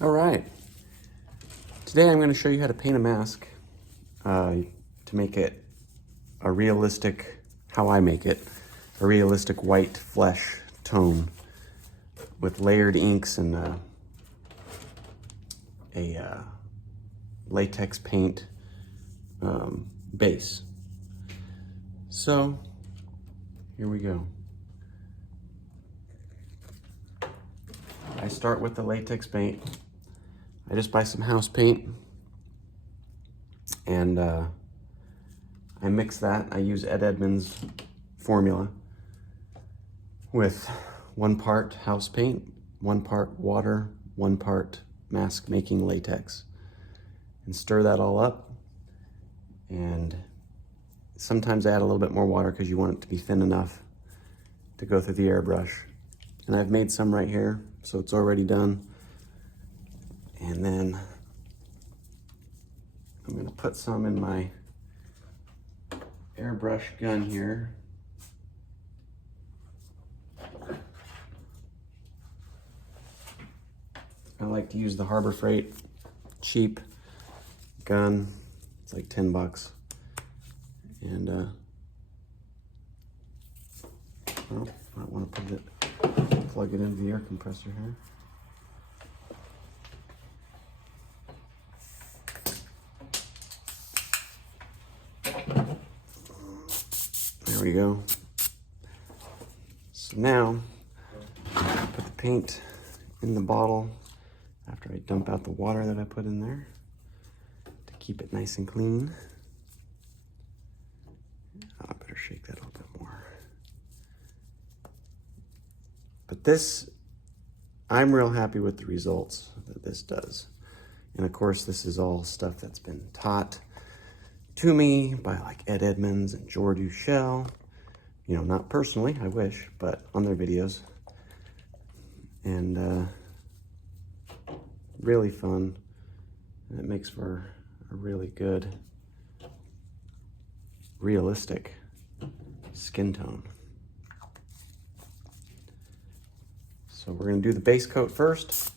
All right, today I'm going to show you how to paint a mask to make it a realistic, how I make it, a realistic white flesh tone with layered inks and a latex paint base. So here we go. I start with the latex paint. I just buy some house paint and I mix that. I use Ed Edmonds formula with 1 part house paint, 1 part water, 1 part mask making latex, and stir that all up. And sometimes I add a little bit more water because you want it to be thin enough to go through the airbrush. And I've made some right here, so it's already done. And then I'm gonna put some in my airbrush gun here. I like to use the Harbor Freight cheap gun. It's like 10 bucks. And well, I want to plug it into the air compressor here. There we go. So now, put the paint in the bottle after I dump out the water that I put in there to keep it nice and clean. Oh, I better shake that a little bit more. But this, I'm real happy with the results that this does. And of course, this is all stuff that's been taught to me by like Ed Edmonds and George Ushell. You know, not personally, I wish, but on their videos. And really fun. And it makes for a really good, realistic skin tone. So we're gonna do the base coat first.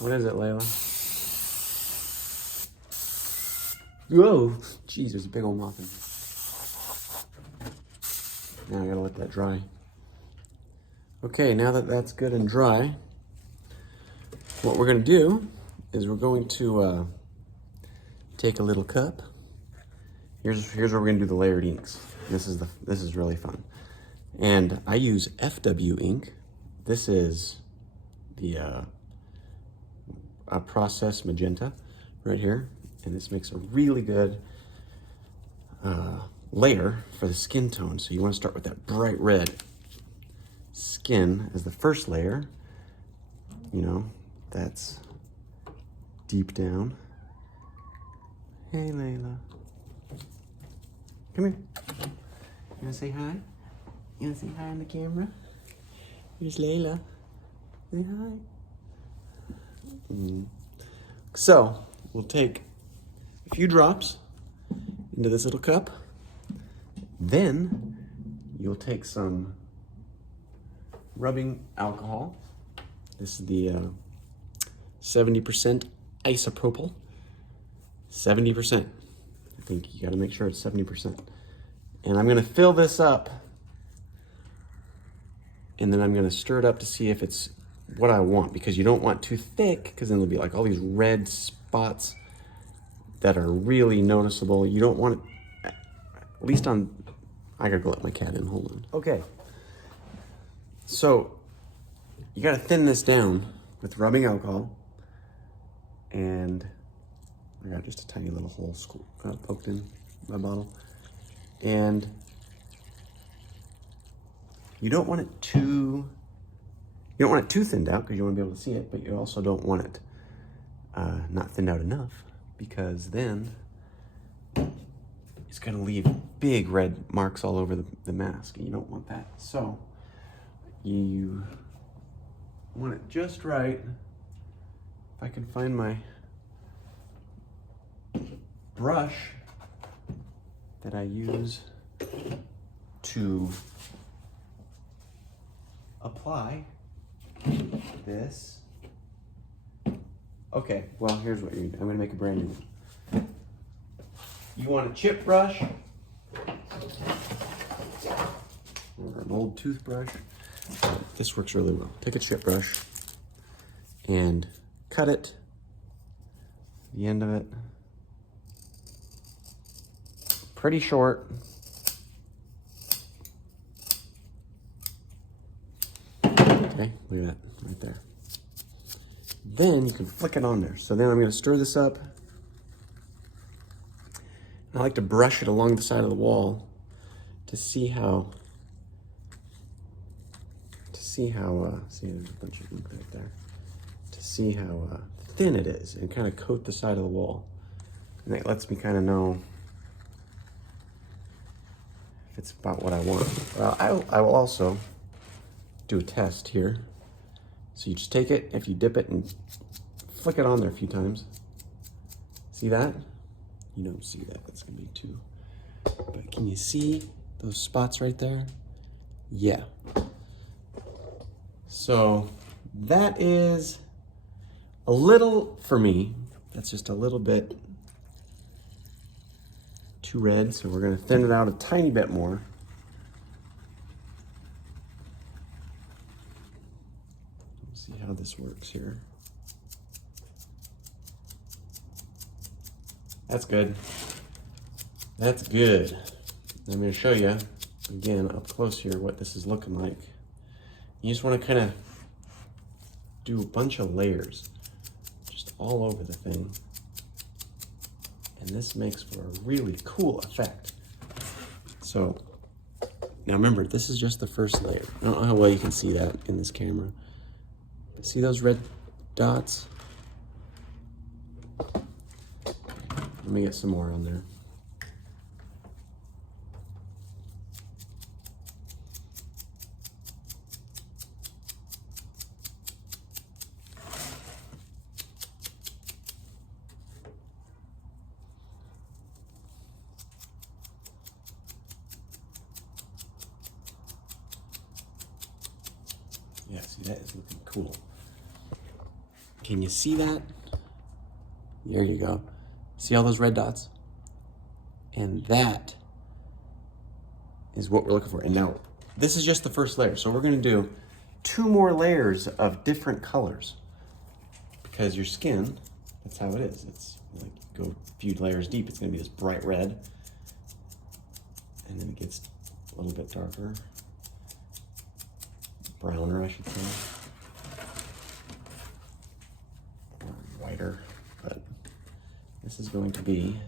What is it, Layla? Whoa, jeez, there's a big old muffin. Now I gotta let that dry. Okay, now that that's good and dry, what we're gonna do is we're going to take a little cup. Here's where we're gonna do the layered inks. This is really fun. And I use FW ink. This is the Process Magenta right here. And this makes a really good layer for the skin tone. So you want to start with that bright red skin as the first layer. You know, that's deep down. Hey, Layla. Come here. You want to say hi? You want to say hi on the camera? Here's Layla. Say hi. So, we'll take a few drops into this little cup. Then you'll take some rubbing alcohol. This is the 70% isopropyl. 70%. I think you gotta make sure it's 70%. And I'm gonna fill this up and then I'm gonna stir it up to see if it's what I want, because you don't want too thick because then there'll be like all these red spots that are really noticeable. You don't want it, at least on, I gotta go let my cat in, hold on. Okay, so you gotta thin this down with rubbing alcohol, and I got just a tiny little hole poked in my bottle. And you don't want it too thinned out because you want to be able to see it, but you also don't want it not thinned out enough, because then it's going to leave big red marks all over the mask, and you don't want that. So you want it just right. If I can find my brush that I use to apply this. Okay, well, here's what I'm gonna make a brand new one. You want a chip brush or an old toothbrush? This works really well. Take a chip brush and cut it, the end of it, pretty short. Okay, look at that, right there. Then you can flick it on there. So then I'm gonna stir this up. I like to brush it along the side of the wall to see how, see there's a bunch of ink right there, to see how thin it is and kind of coat the side of the wall. And that lets me kind of know if it's about what I want. Well, I will also do a test here. So you just take it, if you dip it and flick it on there a few times. See that? You don't see that, that's gonna be too. But can you see those spots right there? Yeah. So that is a little, for me, that's just a little bit too red. So we're gonna thin it out a tiny bit more. Let's see how this works here. That's good. That's good. I'm gonna show you again up close here what this is looking like. You just want to kind of do a bunch of layers just all over the thing. And this makes for a really cool effect. So now remember, this is just the first layer. I don't know how well you can see that in this camera. But see those red dots? Let me get some more on there. Yeah, see, that is looking cool. Can you see that? There you go. See all those red dots? And that is what we're looking for. And now, this is just the first layer. So we're gonna do 2 more layers of different colors. Because your skin, that's how it is. It's like, go a few layers deep, it's gonna be this bright red. And then it gets a little bit darker. Browner, I should say. Or whiter, but this is going to be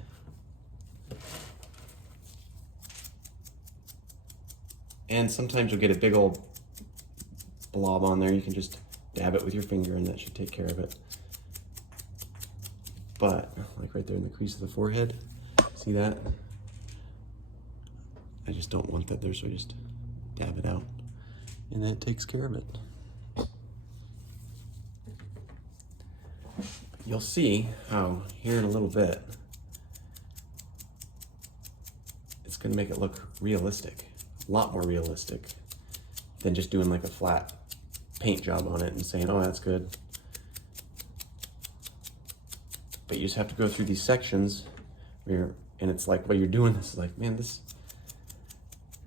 and sometimes you'll get a big old blob on there. You can just dab it with your finger and that should take care of it. But like right there in the crease of the forehead, see that? I just don't want that there, so I just dab it out. And that takes care of it. You'll see how here in a little bit, it's gonna make it look realistic, a lot more realistic than just doing like a flat paint job on it and saying, oh, that's good. But you just have to go through these sections where and it's like, while you're doing this, is like, man, this,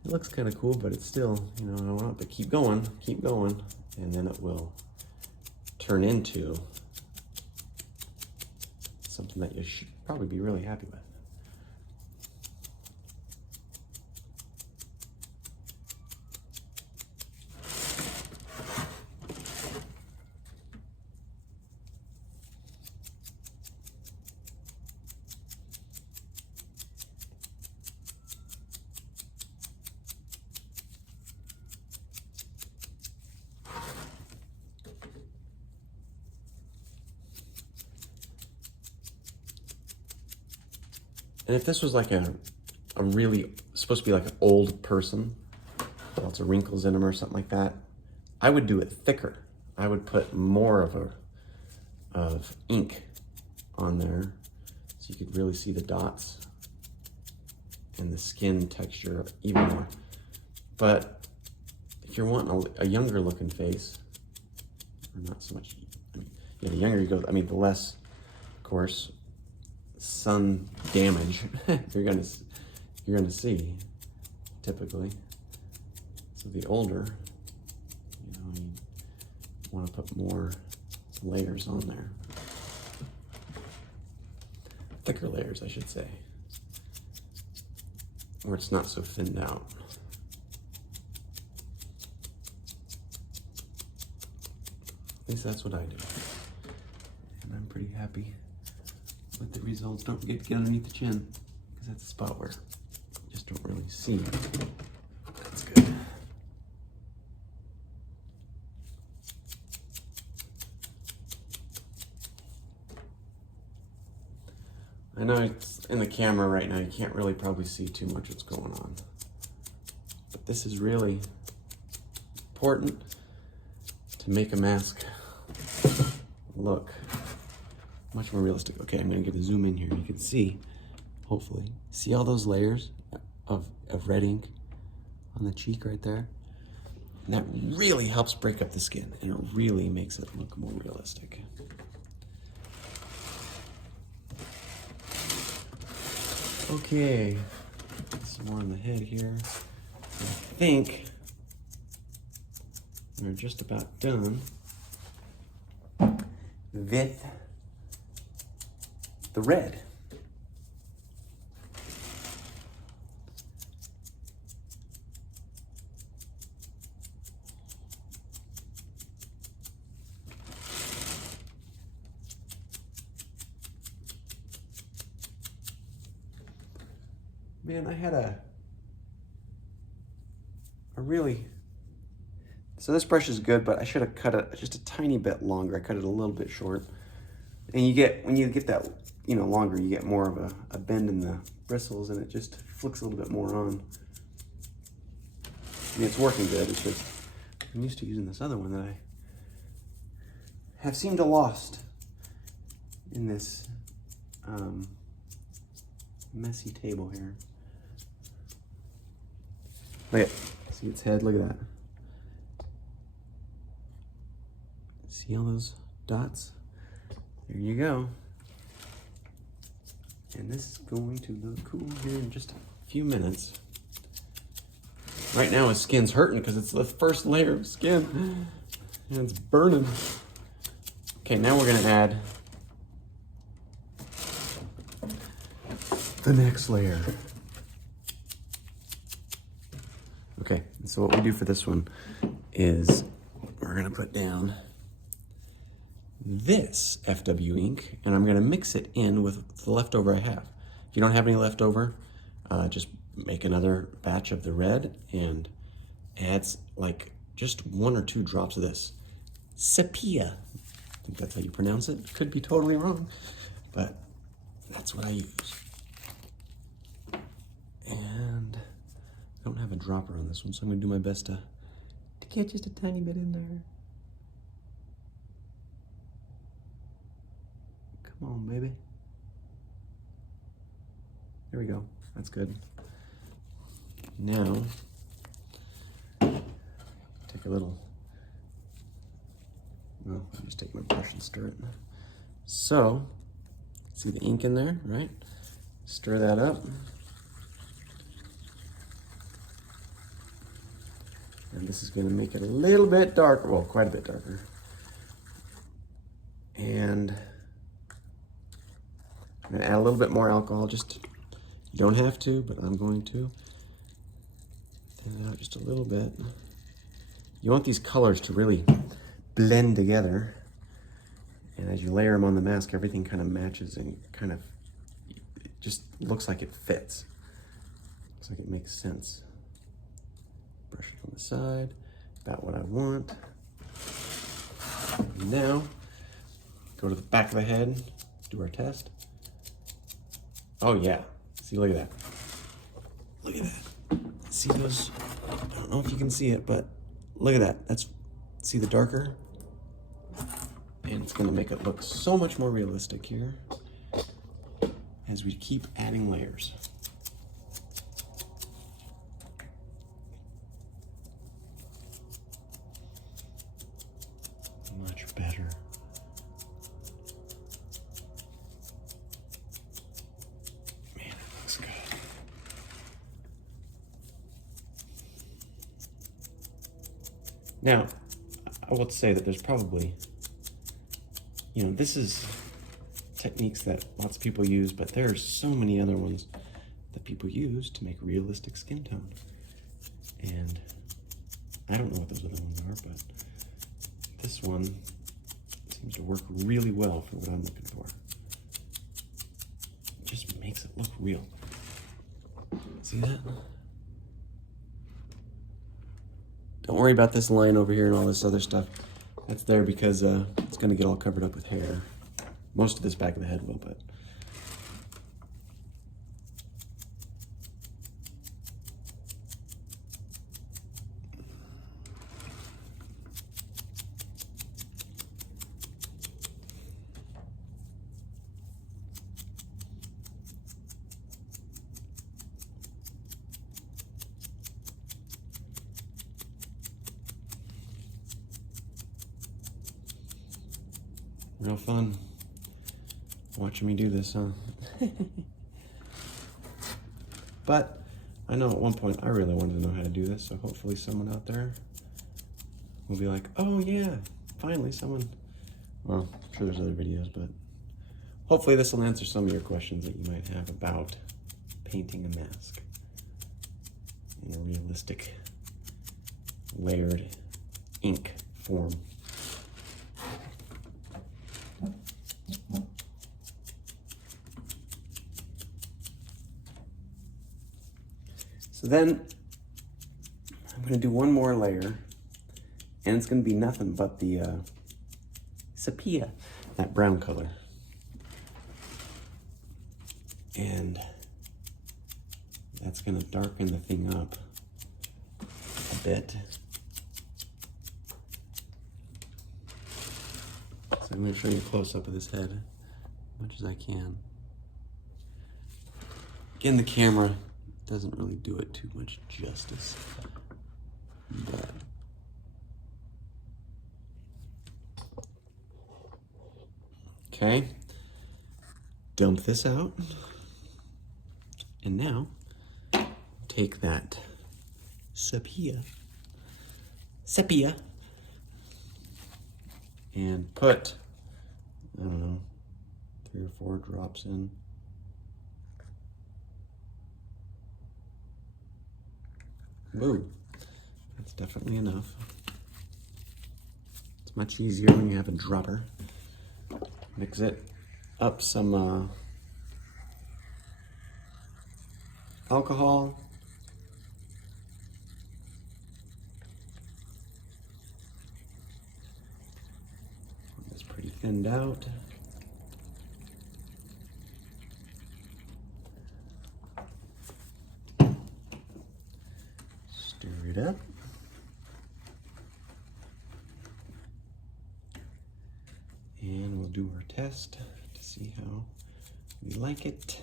it looks kind of cool, but it's still, you know, I want to keep going, and then it will turn into something that you should probably be really happy with. And if this was like a really, supposed to be like an old person, lots of wrinkles in them or something like that, I would do it thicker. I would put more of ink on there so you could really see the dots and the skin texture even more. But if you're wanting a younger looking face, or not so much, I mean, yeah, the younger you go, I mean, the less, of course, sun damage you're gonna see typically. So the older, you want to put more layers on there, thicker layers, I should say, where it's not so thinned out. At least that's what I do, and I'm pretty happy with the results. Don't forget to get underneath the chin, because that's a spot where you just don't really see it. That's good. I know it's in the camera right now, you can't really probably see too much what's going on, but this is really important to make a mask look much more realistic. Okay, I'm gonna get a zoom in here. You can see, hopefully, see all those layers of red ink on the cheek right there? And that really helps break up the skin, and it really makes it look more realistic. Okay, some more on the head here. I think we're just about done with the red. Man, I had a really, so this brush is good, but I should have cut it just a tiny bit longer. I cut it a little bit short. And when you get that, longer, you get more of a bend in the bristles, and it just flicks a little bit more on. I mean, it's working good. It's just, I'm used to using this other one that I have seemed to lost in this messy table here. Look at, see its head, look at that. See all those dots? There you go. And this is going to look cool here in just a few minutes. Right now his skin's hurting because it's the first layer of skin and it's burning. Okay, now we're gonna add the next layer. Okay, so what we do for this one is we're gonna put down this FW ink, and I'm gonna mix it in with the leftover I have. If you don't have any leftover, just make another batch of the red and add like just 1 or 2 drops of this. Sepia, I think that's how you pronounce it. Could be totally wrong, but that's what I use. And I don't have a dropper on this one, so I'm gonna do my best to get just a tiny bit in there. Come on, baby. There we go, that's good. Now, take a little, well, I'll just take my brush and stir it. So, see the ink in there, right? Stir that up. And this is gonna make it a little bit darker, well, quite a bit darker. And I'm gonna add a little bit more alcohol, you don't have to, but I'm going to. Thin it out just a little bit. You want these colors to really blend together. And as you layer them on the mask, everything kind of matches and it just looks like it fits. Looks like it makes sense. Brush it on the side, about what I want. And now, go to the back of the head, do our test. Oh yeah, see, look at that. Look at that. See those, I don't know if you can see it, but look at that. See the darker? And it's gonna make it look so much more realistic here as we keep adding layers. Now, I will say that there's probably, this is techniques that lots of people use, but there are so many other ones that people use to make realistic skin tone. And I don't know what those other ones are, but this one seems to work really well for what I'm looking for. It just makes it look real. See that? Don't worry about this line over here and all this other stuff. That's there because it's gonna get all covered up with hair. Most of this back of the head will, but. Real fun watching me do this, huh? But I know at one point I really wanted to know how to do this, so hopefully someone out there will be like, oh yeah, finally someone. Well, I'm sure there's other videos, but hopefully this will answer some of your questions that you might have about painting a mask in a realistic layered ink form. So then I'm going to do one more layer, and it's going to be nothing but the sepia, that brown color. And that's going to darken the thing up a bit. So I'm going to show you a close-up of this head as much as I can. Again, the camera doesn't really do it too much justice, but okay, dump this out, and now take that sepia, and put, I don't know, 3 or 4 drops in. Boom. That's definitely enough. It's much easier when you have a dropper. Mix it up some alcohol. It's pretty thinned out. Stir it up. And we'll do our test to see how we like it.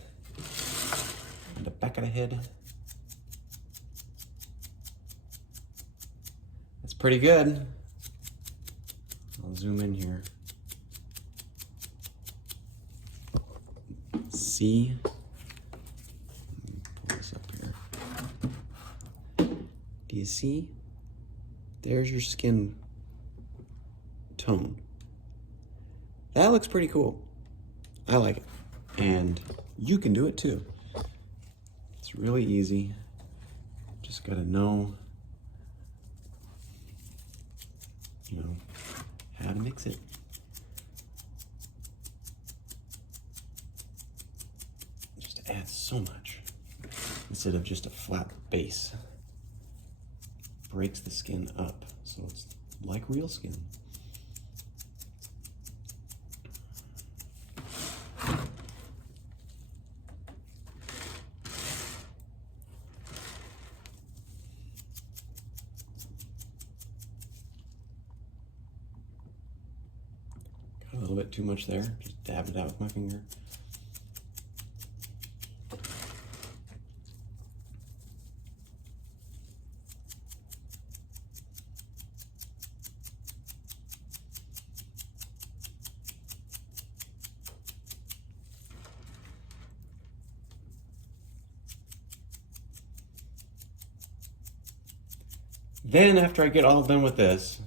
And the back of the head. That's pretty good. I'll zoom in here. See? Let me pull this up here. Do you see? There's your skin tone. That looks pretty cool. I like it. And you can do it too. It's really easy. Just gotta know, how to mix it. Just adds so much instead of just a flat base. Breaks the skin up, so it's like real skin. Got a little bit too much there, just dabbed it out with my finger. Then after I get all done with this,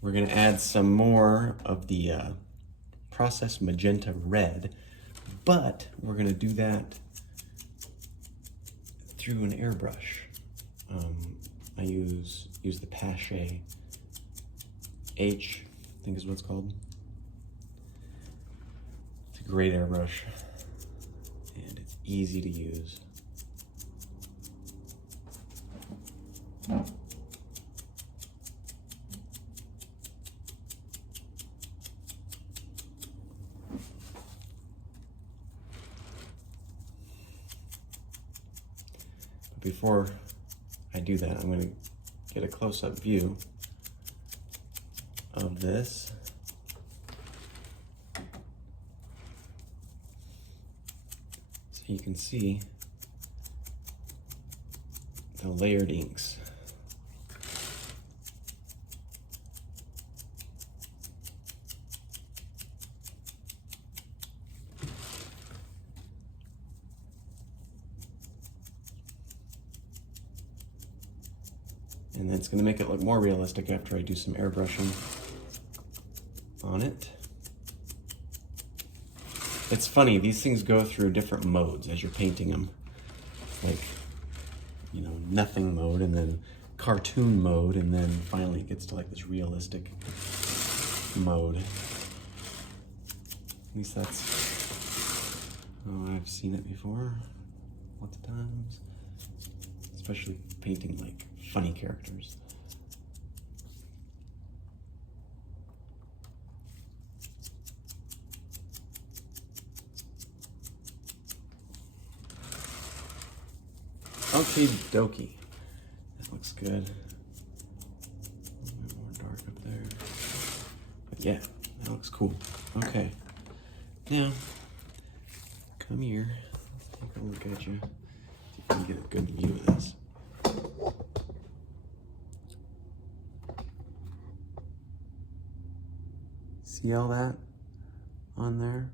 we're gonna add some more of the Process Magenta Red, but we're gonna do that through an airbrush. I use the Pache H, I think is what it's called. It's a great airbrush, and it's easy to use. But before I do that, I'm going to get a close-up view of this. So you can see the layered inks. And then it's going to make it look more realistic after I do some airbrushing on it. It's funny, these things go through different modes as you're painting them. Like, you know, nothing mode, and then cartoon mode, and then finally it gets to like this realistic mode. At least that's how I've seen it before, lots of times. Especially painting like funny characters. Okay, dokie. That looks good. A little bit more dark up there. But yeah, that looks cool. Okay. Now, come here. Let's take a look at you. See if we can get a good view of this. See all that on there?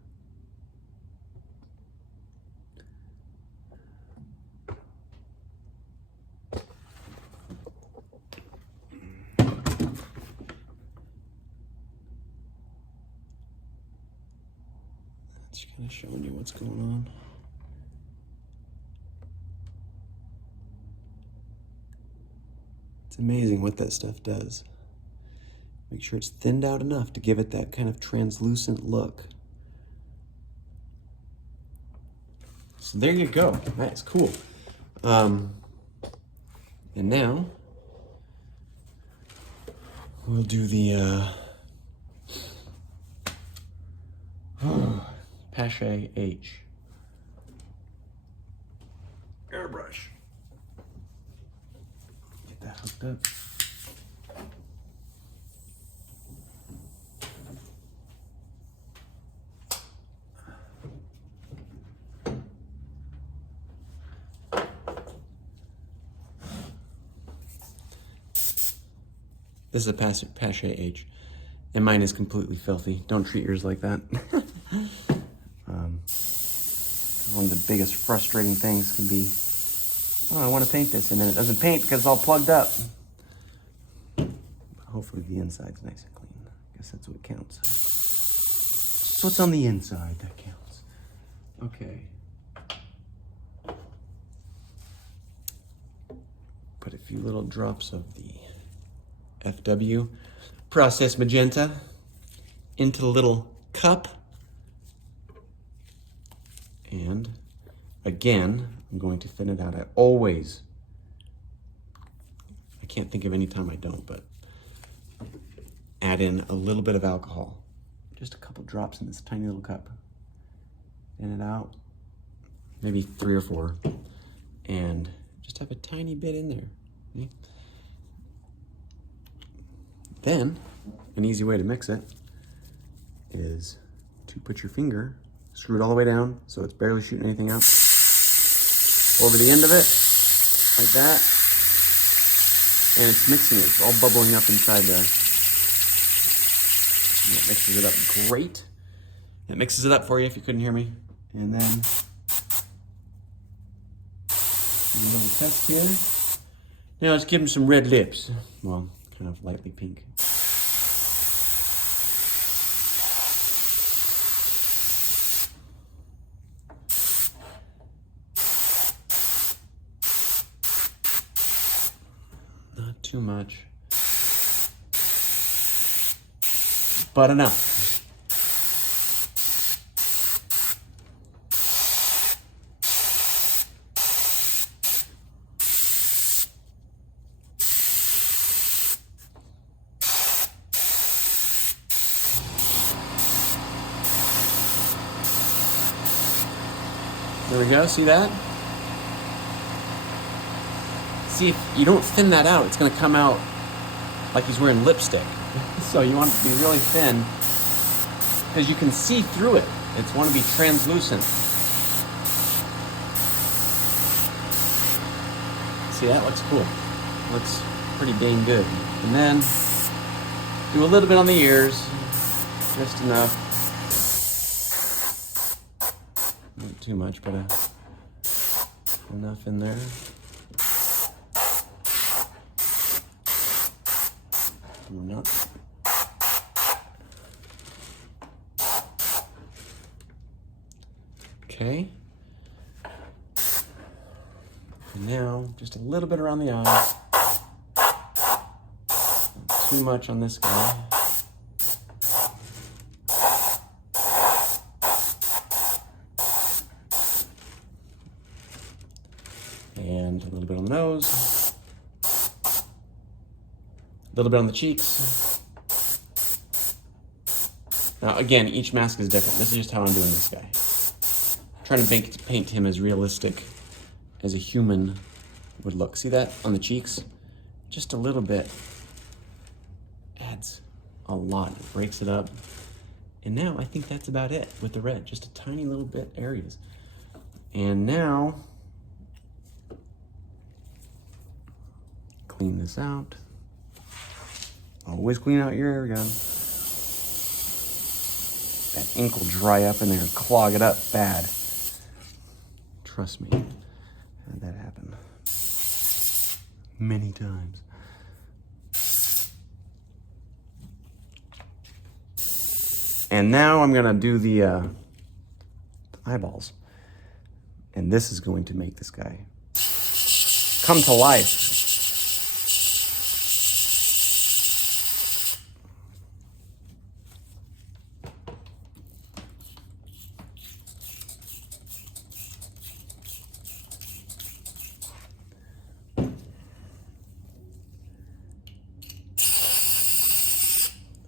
That's kind of showing you what's going on. It's amazing what that stuff does. Make sure it's thinned out enough to give it that kind of translucent look. So there you go. That's cool. And now we'll do the Pache H airbrush. Get that hooked up. This is a Pache H, and mine is completely filthy. Don't treat yours like that. One of the biggest frustrating things can be, oh, I want to paint this, and then it doesn't paint because it's all plugged up. But hopefully the inside's nice and clean. I guess that's what counts. So what's on the inside that counts. Okay. Put a few little drops of the FW Process Magenta into the little cup. And again, I'm going to thin it out. I can't think of any time I don't, but add in a little bit of alcohol. Just a couple drops in this tiny little cup. Thin it out, maybe 3 or 4, and just have a tiny bit in there. Okay? Then, an easy way to mix it is to put your finger, screw it all the way down so it's barely shooting anything out, over the end of it, like that, and it's mixing it. It's all bubbling up inside there. And it mixes it up great. It mixes it up for you if you couldn't hear me. And then, a little test here. Now let's give him some red lips. Well, kind of lightly pink. Not too much, but enough. There we go, see that? See, if you don't thin that out, it's gonna come out like he's wearing lipstick. So you want it to be really thin, because you can see through it. It's want to be translucent. See, that looks cool. Looks pretty dang good. And then, do a little bit on the ears, just enough. Not too much, but enough in there. Not. Okay. And now, just a little bit around the eye. Not too much on this guy. And a little bit on the nose. A little bit on the cheeks. Now again, each mask is different. This is just how I'm doing this guy. I'm trying to paint him as realistic as a human would look. See that on the cheeks? Just a little bit adds a lot. It breaks it up. And now I think that's about it with the red. Just a tiny little bit areas. And now, clean this out. Always clean out your air gun. That ink will dry up in there and clog it up bad. Trust me, I had that happen many times. And now I'm gonna do the eyeballs. And this is going to make this guy come to life.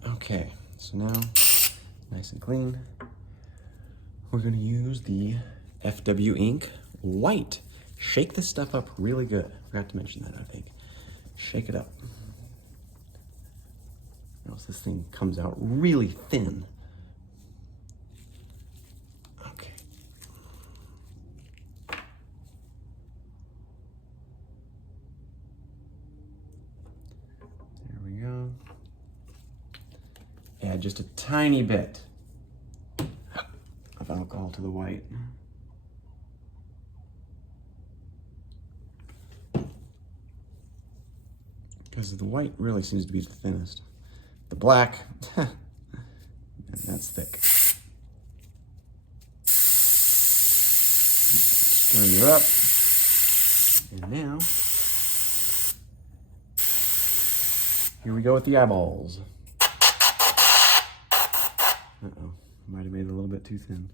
Okay, so now, nice and clean, we're gonna use the FW ink white. Shake this stuff up really good. Forgot to mention that, I think. Shake it up. Else this thing comes out really thin. Okay. There we go. Add just a tiny bit of alcohol to the white. Because the white really seems to be the thinnest. The black, that's thick. Stir it up. And now, here we go with the eyeballs. Uh-oh, might have made it a little bit too thin.